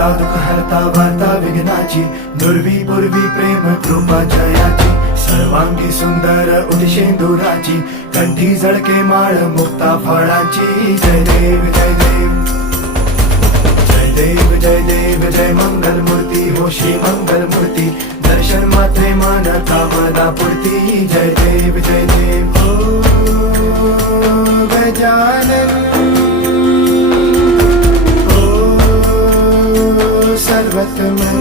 दाता दुःख हरता वार्ता विघ्नाची, दुर्वी पूर्वी प्रेम कृपा जयाची, सर्वांगी सुंदर उदिशेंदुराची, कंठी झळके माळ मुक्ता फळाची. जय देव जय देव जय देव जय देव जय मंगल मूर्ती हो श्री मंगल मूर्ती, दर्शन मात्रे मन कामना पूर्ती. जय देव जय देव ओ गजानन ओ सर्वतमन.